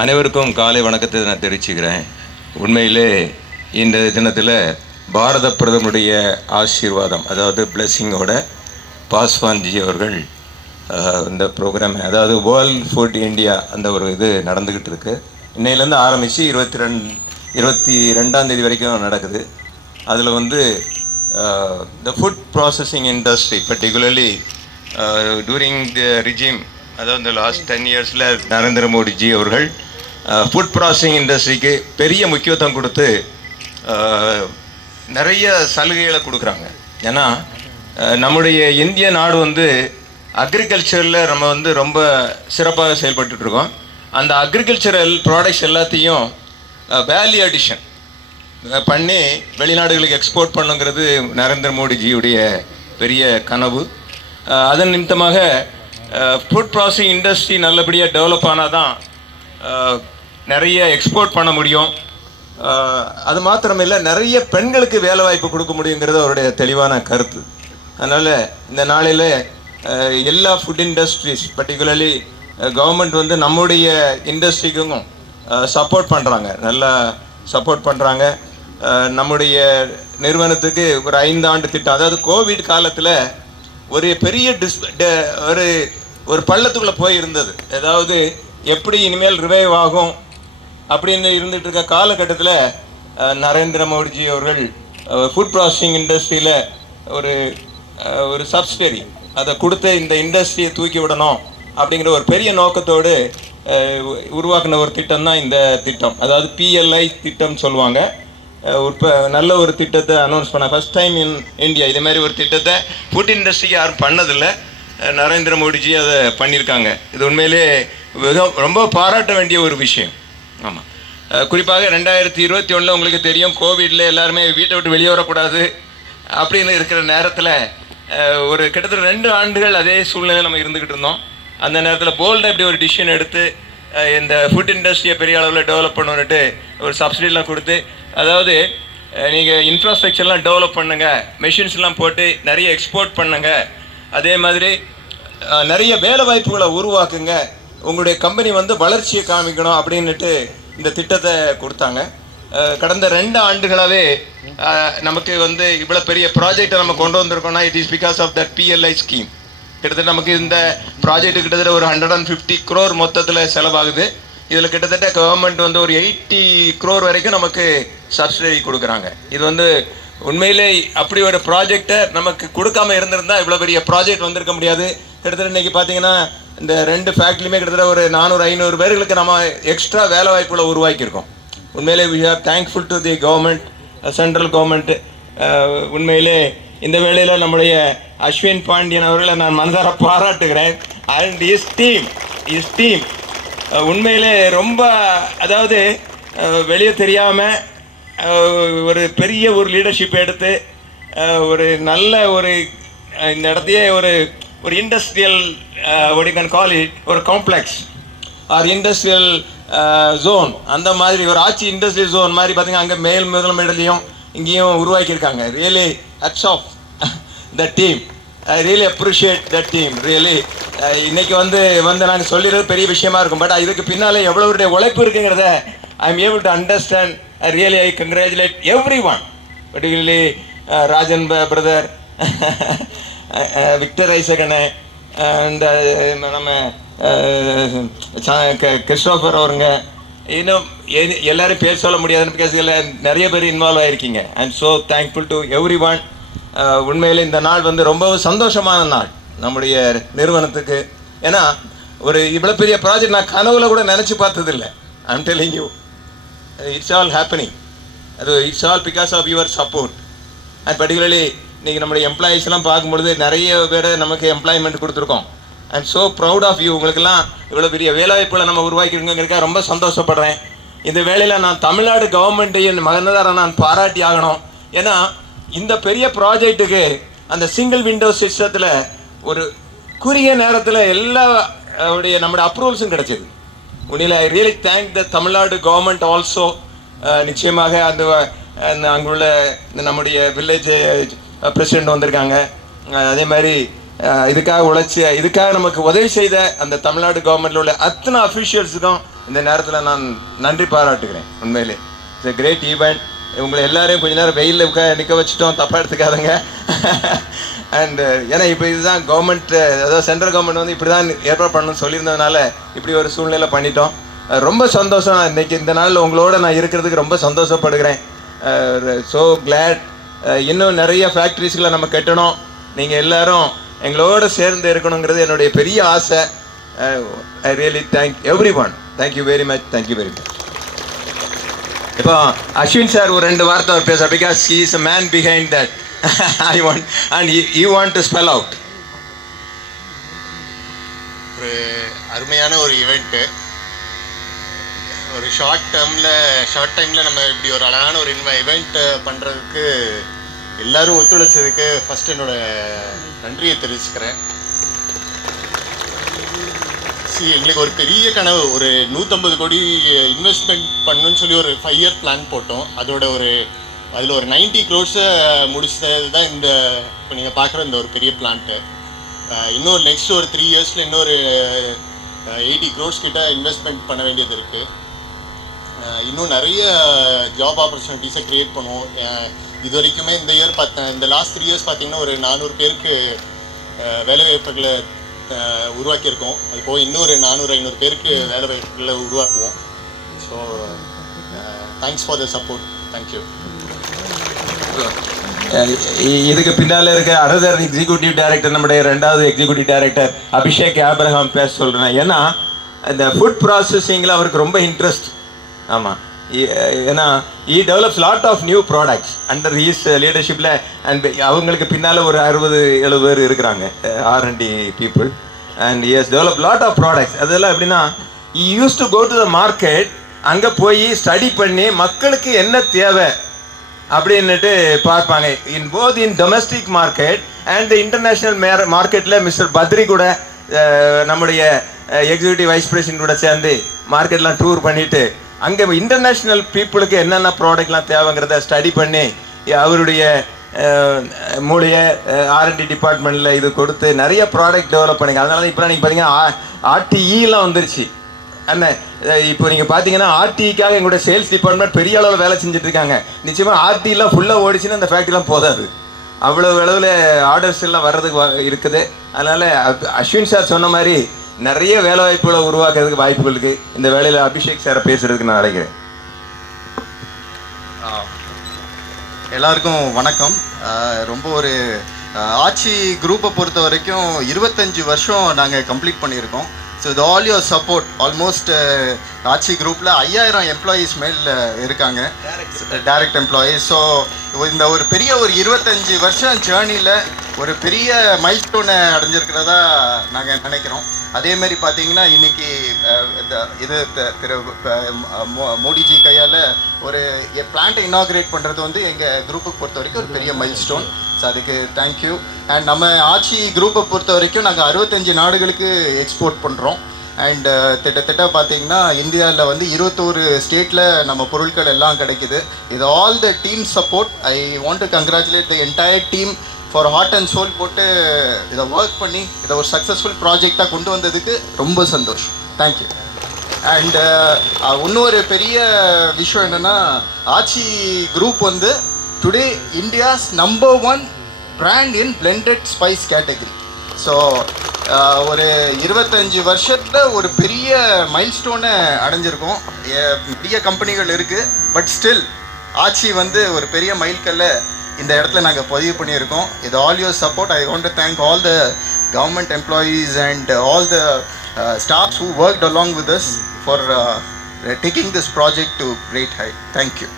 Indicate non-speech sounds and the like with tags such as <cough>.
அனைவருக்கும் காலை வணக்கத்தை நான் தெரிவிச்சுக்கிறேன். உண்மையிலே இந்த தினத்தில் பாரத பிரதமருடைய ஆசீர்வாதம் அதாவது பிளெஸ்ஸிங்கோட பாஸ்வான்ஜி அவர்கள் இந்த ப்ரோக்ராம் அதாவது வேர்ல்ட் ஃபுட் இந்தியா அந்த ஒரு இது நடந்துக்கிட்டு இருக்குது இன்னையிலேருந்து ஆரம்பித்து இருபத்தி ரெண்டு இருபத்தி ரெண்டாம் தேதி வரைக்கும் நடக்குது. அதில் வந்து the food processing industry particularly during the regime அதாவது இந்த லாஸ்ட் டென் இயர்ஸில் நரேந்திர மோடிஜி அவர்கள் ஃபுட் ப்ராசஸிங் இண்டஸ்ட்ரிக்கு பெரிய முக்கியத்துவம் கொடுத்து நிறைய சலுகைகளை கொடுக்குறாங்க. ஏன்னா நம்முடைய இந்திய நாடு வந்து அக்ரிகல்ச்சரில் நம்ம வந்து ரொம்ப சிறப்பாக செயல்பட்டுருக்கோம் இருக்கோம். அந்த அக்ரிகல்ச்சரல் ப்ராடக்ட்ஸ் எல்லாத்தையும் வேல்யூ அடிஷன் பண்ணி வெளிநாடுகளுக்கு எக்ஸ்போர்ட் பண்ணுங்கிறது நரேந்திர மோடிஜியுடைய பெரிய கனவு. அதன் நிமித்தமாக ஃபுட் ப்ராசஸிங் இண்டஸ்ட்ரி நல்லபடியாக டெவலப் ஆனால் தான் நிறைய எக்ஸ்போர்ட் பண்ண முடியும். அது மாத்திரமில்லை நிறைய பெண்களுக்கு வேலை வாய்ப்பு கொடுக்க முடியுங்கிறது அவருடைய தெளிவான கருத்து. அதனால் இந்த நாளில் எல்லா ஃபுட் இண்டஸ்ட்ரீஸ் பர்டிகுலர்லி கவர்மெண்ட் வந்து நம்முடைய இண்டஸ்ட்ரிக்கும் சப்போர்ட் பண்ணுறாங்க நல்லா சப்போர்ட் பண்ணுறாங்க நம்முடைய நிறுவனத்துக்கு ஒரு ஐந்தாண்டு திட்டம். அதாவது கோவிட் காலத்தில் ஒரு பெரிய டிஸ் ஒரு ஒரு பள்ளத்துக்குள்ளே போய் இருந்தது எப்படி இனிமேல் ரிவைவ் ஆகும் அப்படின்னு இருந்துட்டு இருக்க காலகட்டத்தில் நரேந்திர மோடிஜி அவர்கள் ஃபுட் ப்ராசஸிங் இண்டஸ்ட்ரியில் ஒரு ஒரு சப்சிடரி அதை கொடுத்து இந்த இண்டஸ்ட்ரியை தூக்கி விடணும் அப்படிங்கிற ஒரு பெரிய நோக்கத்தோடு உருவாக்கின ஒரு திட்டம் தான் இந்த திட்டம். அதாவது பிஎல்ஐ திட்டம் சொல்லுவாங்க. உற்ப ஒரு நல்ல ஒரு திட்டத்தை அனௌன்ஸ் பண்ண ஃபர்ஸ்ட் டைம் இன் இந்தியா இதே மாதிரி ஒரு திட்டத்தை ஃபுட் இண்டஸ்ட்ரிக்கு யாரும் பண்ணதில்லை. நரேந்திர மோடிஜி அதை பண்ணியிருக்காங்க. இது உண்மையிலே மிக ரொம்ப பாராட்ட வேண்டிய ஒரு விஷயம். ஆமாம் குறிப்பாக ரெண்டாயிரத்தி இருபத்தி ஒன்றில் உங்களுக்கு தெரியும் கோவிடில் எல்லாருமே வீட்டை விட்டு வெளியே வரக்கூடாது அப்படின்னு இருக்கிற நேரத்தில் ஒரு கிட்டத்தட்ட ரெண்டு ஆண்டுகள் அதே சூழ்நிலை நம்ம இருந்துக்கிட்டு இருந்தோம். அந்த நேரத்தில் போல்டாக இப்படி ஒரு டிசிஷன் எடுத்து இந்த ஃபுட் இண்டஸ்ட்ரியை பெரிய அளவில் டெவலப் பண்ணுன்ட்டு ஒரு சப்சிடிலாம் கொடுத்து அதாவது நீங்கள் இன்ஃப்ராஸ்ட்ரக்சர்லாம் டெவலப் பண்ணுங்கள் மெஷின்ஸ்லாம் போட்டு நிறைய எக்ஸ்போர்ட் பண்ணுங்கள் அதே மாதிரி நிறைய வேலை வாய்ப்புகளை உருவாக்குங்க. உங்களுடைய கம்பெனி வந்து வளர்ச்சியை காமிக்கணும் அப்படின்னுட்டு இந்த திட்டத்தை கொடுத்தாங்க. கடந்த ரெண்டு ஆண்டுகளாகவே நமக்கு வந்து இவ்வளோ பெரிய ப்ராஜெக்டை நம்ம கொண்டு வந்திருக்கோம்னா it is because of that PLI scheme கிட்டத்தட்ட நமக்கு இந்த ப்ராஜெக்ட் கிட்டத்தட்ட ஒரு ஹண்ட்ரட் அண்ட் ஃபிஃப்டி க்ரோர் மொத்தத்தில் செலவாகுது. இதில் கிட்டத்தட்ட கவர்மெண்ட் வந்து ஒரு எயிட்டி க்ரோர் வரைக்கும் நமக்கு சப்சிடரி கொடுக்குறாங்க. இது வந்து உண்மையிலே அப்படி ஒரு ப்ராஜெக்டை நமக்கு கொடுக்காம இருந்திருந்தால் இவ்வளோ பெரிய ப்ராஜெக்ட் வந்திருக்க முடியாது. கிட்டத்தட்ட இன்னைக்கு பார்த்தீங்கன்னா இந்த ரெண்டு ஃபேக்ட்ரியுமே கிட்டத்தட்ட ஒரு நானூறு ஐநூறு பேர்களுக்கு நம்ம எக்ஸ்ட்ரா வேலை வாய்ப்புகளை உருவாக்கியிருக்கோம். உண்மையிலே we are thankful to the government central government உண்மையிலே இந்த வேளையில் நம்முடைய அஸ்வின் பாண்டியன் அவர்களை நான் மனதார பாராட்டுகிறேன். And is team is team உண்மையிலே ரொம்ப அதாவது uh, வெளியே தெரியாமல் uh, ஒரு பெரிய ஒரு லீடர்ஷிப் எடுத்து uh, ஒரு நல்ல ஒரு இந்த இடத்தையே ஒரு ஒரு industrial or can call it ஒரு காம்ப்ளெக்ஸ் ஆர் இண்டஸ்ட்ரியல் ஜோன் அந்த மாதிரி ஒரு ஆட்சி இண்டஸ்ட்ரியல் ஜோன் மாதிரி பார்த்தீங்கன்னா அங்கே மேல் முதலமைடலையும் இங்கேயும் உருவாக்கியிருக்காங்க. Really hats off the team I really appreciate the team really இன்னைக்கு வந்து வந்து நாங்கள் சொல்லிடுறது பெரிய விஷயமா இருக்கும். பட் இதுக்கு பின்னாலே எவ்வளோருடைய உழைப்பு இருக்குங்கிறத I am able to understand I really I congratulate every one particularly Rajan brother Victor ஐசகனை and நம்ம கிறிஸ்டோஃபர் அவருங்க. இன்னும் எல்லாரும் பேர் சொல்ல முடியாதுன்னு பிகாஸ் நிறைய பேர் involve ஆகிருக்கீங்க I'm so thankful to everyone உண்மையில் இந்த நாள் வந்து ரொம்பவும் சந்தோஷமான நாள் நம்முடைய நிறுவனத்துக்கு. ஏன்னா ஒரு இவ்வளோ பெரிய ப்ராஜெக்ட் நான் கனவுல கூட நினச்சி பார்த்ததில்ல. I'm telling you it's all happening அது it's all because of your support and particularly இன்றைக்கி நம்முடைய எம்ப்ளாயீஸ்லாம் பார்க்கும்பொழுது நிறைய பேர் நமக்கு எம்ப்ளாய்மெண்ட் கொடுத்துருக்கோம். And so proud of you உங்களுக்கெல்லாம் இவ்வளோ பெரிய வேலைவாய்ப்புகளை நம்ம உருவாக்கியிருக்கோங்கிறதுக்காக ரொம்ப சந்தோஷப்படுறேன். இந்த வேலையில் நான் தமிழ்நாடு கவர்மெண்ட்டையும் மகனதாரை நான் பாராட்டி ஆகணும். ஏன்னா இந்த பெரிய ப்ராஜெக்ட்டுக்கு அந்த சிங்கிள் விண்டோ சிஸ்டத்தில் ஒரு குறுகிய நேரத்தில் எல்லா உடைய நம்முடைய அப்ரூவல்ஸும் கிடைச்சிது. உண்மையில் I really thank the Tamil Nadu government also நிச்சயமாக அந்த அங்குள்ள இந்த நம்முடைய வில்லேஜ் பிரசிடெண்ட் வந்திருக்காங்க. அதே மாதிரி இதுக்காக உழைச்சி இதுக்காக நமக்கு உதவி செய்த அந்த தமிழ்நாடு கவர்மெண்ட்டில் உள்ள அத்தனை அஃபிஷியல்ஸுக்கும் இந்த நேரத்தில் நான் நன்றி பாராட்டுகிறேன் உண்மையிலே. இட்ஸ் எ கிரேட் ஈவெண்ட் உங்களை எல்லாரையும் கொஞ்ச நேரம் வெயிலில் உட்கா நிற்க வச்சுட்டோம் தப்பாக எடுத்துக்காதங்க. <laughs> அண்ட் ஏன்னா இப்போ இதுதான் கவர்மெண்ட் அதாவது சென்ட்ரல் கவர்மெண்ட் வந்து இப்படி தான் ஏற்பாடு பண்ணணும்னு சொல்லியிருந்ததுனால இப்படி ஒரு சூழ்நிலை பண்ணிட்டோம். ரொம்ப சந்தோஷம். இன்னைக்கு இந்த நாளில் உங்களோட நான் இருக்கிறதுக்கு ரொம்ப சந்தோஷப்படுகிறேன். ஸோ கிளாட் இன்னும் நிறைய ஃபேக்ட்ரிஸ்களை நம்ம கட்டணும். நீங்கள் எல்லாரும் எங்களோட சேர்ந்து இருக்கணுங்கிறது என்னுடைய பெரிய ஆசை. I really thank everyone thank you very much thank you very much இப்போ அஸ்வின் சார் ஒரு ரெண்டு வார்த்தை அவர் பேச because he is a man behind that I want and you want to spell out ஒரு அருமையான ஒரு ஈவெண்ட்டு ஒரு ஷார்ட் டேர்மில் ஷார்ட் டைமில் நம்ம இப்படி ஒரு அழகான ஒரு இன்வ இவெண்ட் பண்ணுறதுக்கு எல்லோரும் ஒத்துழைச்சதுக்கு ஃபஸ்ட் என்னோடய நன்றியை தெரிவிச்சுக்கிறேன். சி எங்களுக்கு ஒரு பெரிய கனவு. ஒரு நூற்றம்பது கோடி இன்வெஸ்ட்மெண்ட் பண்ணணும்னு சொல்லி ஒரு ஃபைவ் இயர் பிளான் போட்டோம். அதோட ஒரு அதில் ஒரு நைன்ட்டி க்ரோர்ஸை முடிச்சது தான் இந்த இப்போ நீங்கள் பார்க்குற இந்த ஒரு பெரிய பிளான்ட்டு இன்னொரு நெக்ஸ்ட் ஒரு த்ரீ இயர்ஸில் இன்னொரு எயிட்டி க்ரோர்ஸ் கிட்ட இன்வெஸ்ட்மெண்ட் பண்ண வேண்டியது இருக்குது இன்னும் நிறைய ஜாப் ஆப்பர்ச்சுனிட்டிஸை க்ரியேட் பண்ணுவோம். இது வரைக்குமே இந்த இயர் பார்த்த இந்த லாஸ்ட் த்ரீ இயர்ஸ் பார்த்தீங்கன்னா ஒரு நானூறு பேருக்கு வேலைவாய்ப்புகளை உருவாக்கியிருக்கோம். அது போக இன்னொரு நானூறு ஐநூறு பேருக்கு வேலைவாய்ப்புகளை உருவாக்குவோம். So thanks for the support thank you இதுக்கு பின்னால இருக்க அனதர் எக்ஸிக்யூட்டிவ் டைரக்டர் நம்முடைய ரெண்டாவது எக்ஸிக்யூட்டிவ் டைரக்டர் அபிஷேக் ஆப்ரஹாம் பேச சொல்கிறேன் ஏன்னா இந்த ஃபுட் ப்ராசஸிங்கில் அவருக்கு ரொம்ப இன்ட்ரெஸ்ட் ஆமாம் ஏன்னா he develops lot of new products under his லீடர்ஷிப்பில் and அவங்களுக்கு பின்னால் ஒரு அறுபது எழுபது பேர் இருக்கிறாங்க R and D people and he's develop lot of products அதெல்லாம் எப்படின்னா used to go to the market அங்கே போய் ஸ்டடி பண்ணி மக்களுக்கு என்ன தேவை அப்படின்னுட்டு பார்ப்பாங்க. In both in domestic market and international மேர் மார்க்கெட்டில் மிஸ்டர் பத்ரி கூட uh, நம்முடைய எக்ஸிக்யூட்டிவ் வைஸ் பிரசிடென்ட் கூட சேர்ந்து மார்க்கெட்லாம் டூர் பண்ணிவிட்டு அங்கே இன்டர்நேஷ்னல் பீப்புளுக்கு என்னென்ன ப்ராடக்ட்லாம் தேவைங்கிறத ஸ்டடி பண்ணி அவருடைய மூலிய ஆர்என்டி டிபார்ட்மெண்ட்டில் இது கொடுத்து நிறைய ப்ராடக்ட் டெவலப் பண்ணிங்க. அதனால தான் இப்போ நீங்கள் பார்த்தீங்கன்னா ஆர்டிஇலாம் வந்துருச்சு. அண்ணன் இப்போ நீங்கள் பார்த்தீங்கன்னா ஆர்டிக்காக எங்களுடைய சேல்ஸ் டிபார்ட்மெண்ட் பெரிய அளவில் வேலை செஞ்சுட்டு இருக்காங்க நிச்சயமாக ஆர்டிலாம் ஃபுல்லாக ஓடிச்சுன்னா அந்த ஃபேக்ட்ரிலாம் போதாது. அவ்வளோ அளவில் ஆர்டர்ஸ் எல்லாம் வர்றதுக்கு இருக்குது. அதனால் அஸ்வின் சார் சொன்ன மாதிரி நிறைய வேலை வாய்ப்புகளை உருவாக்குறதுக்கு வாய்ப்புகள் இருக்குது இந்த வேலையில் அபிஷேக் சாரை பேசுறதுக்கு நான் அழைக்கிறேன். எல்லாருக்கும் வணக்கம். ரொம்ப ஒரு ஆட்சி குரூப்பை பொறுத்த வரைக்கும் இருபத்தஞ்சி வருஷம் நாங்கள் கம்ப்ளீட் பண்ணியிருக்கோம். ஸோ இது ஆல் யோர் சப்போர்ட் ஆல்மோஸ்ட் ஆட்சி குரூப்பில் ஐயாயிரம் எம்ப்ளாயீஸ் மேல் இருக்காங்க. டைரக்ட் எம்ப்ளாயீஸ் ஸோ இந்த ஒரு பெரிய ஒரு இருபத்தஞ்சி வருஷம் ஜேர்னியில் ஒரு பெரிய மைல்ஸ்டோனை அடைஞ்சிருக்கிறதா நாங்கள் நினைக்கிறோம். அதே மாதிரி பார்த்தீங்கன்னா இன்னைக்கு இந்த- இது த- திரு மோ- மோடிஜி கையால் ஒரு பிளான்ட்டை இனாகிரேட் பண்ணுறது வந்து எங்கள் குரூப்புக்கு பொறுத்த வரைக்கும் ஒரு பெரிய மைல் ஸ்டோன் ஸோ அதுக்கு தேங்க்யூ அண்ட் நம்ம ஆட்சி குரூப்பை பொறுத்த வரைக்கும் நாங்கள் அறுபத்தஞ்சு நாடுகளுக்கு எக்ஸ்போர்ட் பண்ணுறோம் அண்டு திட்டத்தட்ட பார்த்தீங்கன்னா இந்தியாவில் வந்து இருபத்தோரு ஸ்டேட்டில் நம்ம பொருட்கள் எல்லாம் கிடைக்குது. இது all the team support I want to congratulate the entire team for heart and soul போட்டு இதை ஒர்க் பண்ணி இதை ஒரு சக்ஸஸ்ஃபுல் ப்ராஜெக்டாக கொண்டு வந்ததுக்கு ரொம்ப சந்தோஷம். தேங்க்யூ அண்டு இன்னொரு பெரிய விஷயம் என்னென்னா ஆச்சி குரூப் வந்து today India's number one brand in blended spice category so ஒரு இருபத்தஞ்சி வருஷத்தில் ஒரு பெரிய மைல்ஸ்டோனை அடைஞ்சிருக்கோம். பெரிய கம்பெனிகள் இருக்குது பட் ஸ்டில் ஆச்சி வந்து ஒரு பெரிய மைல்கல்லை இந்த இடத்துல நாங்கள் பதிவு பண்ணியிருக்கோம். இது all your support I want to thank all the government employees and all the staffs who worked along with us for taking this project to great high thank you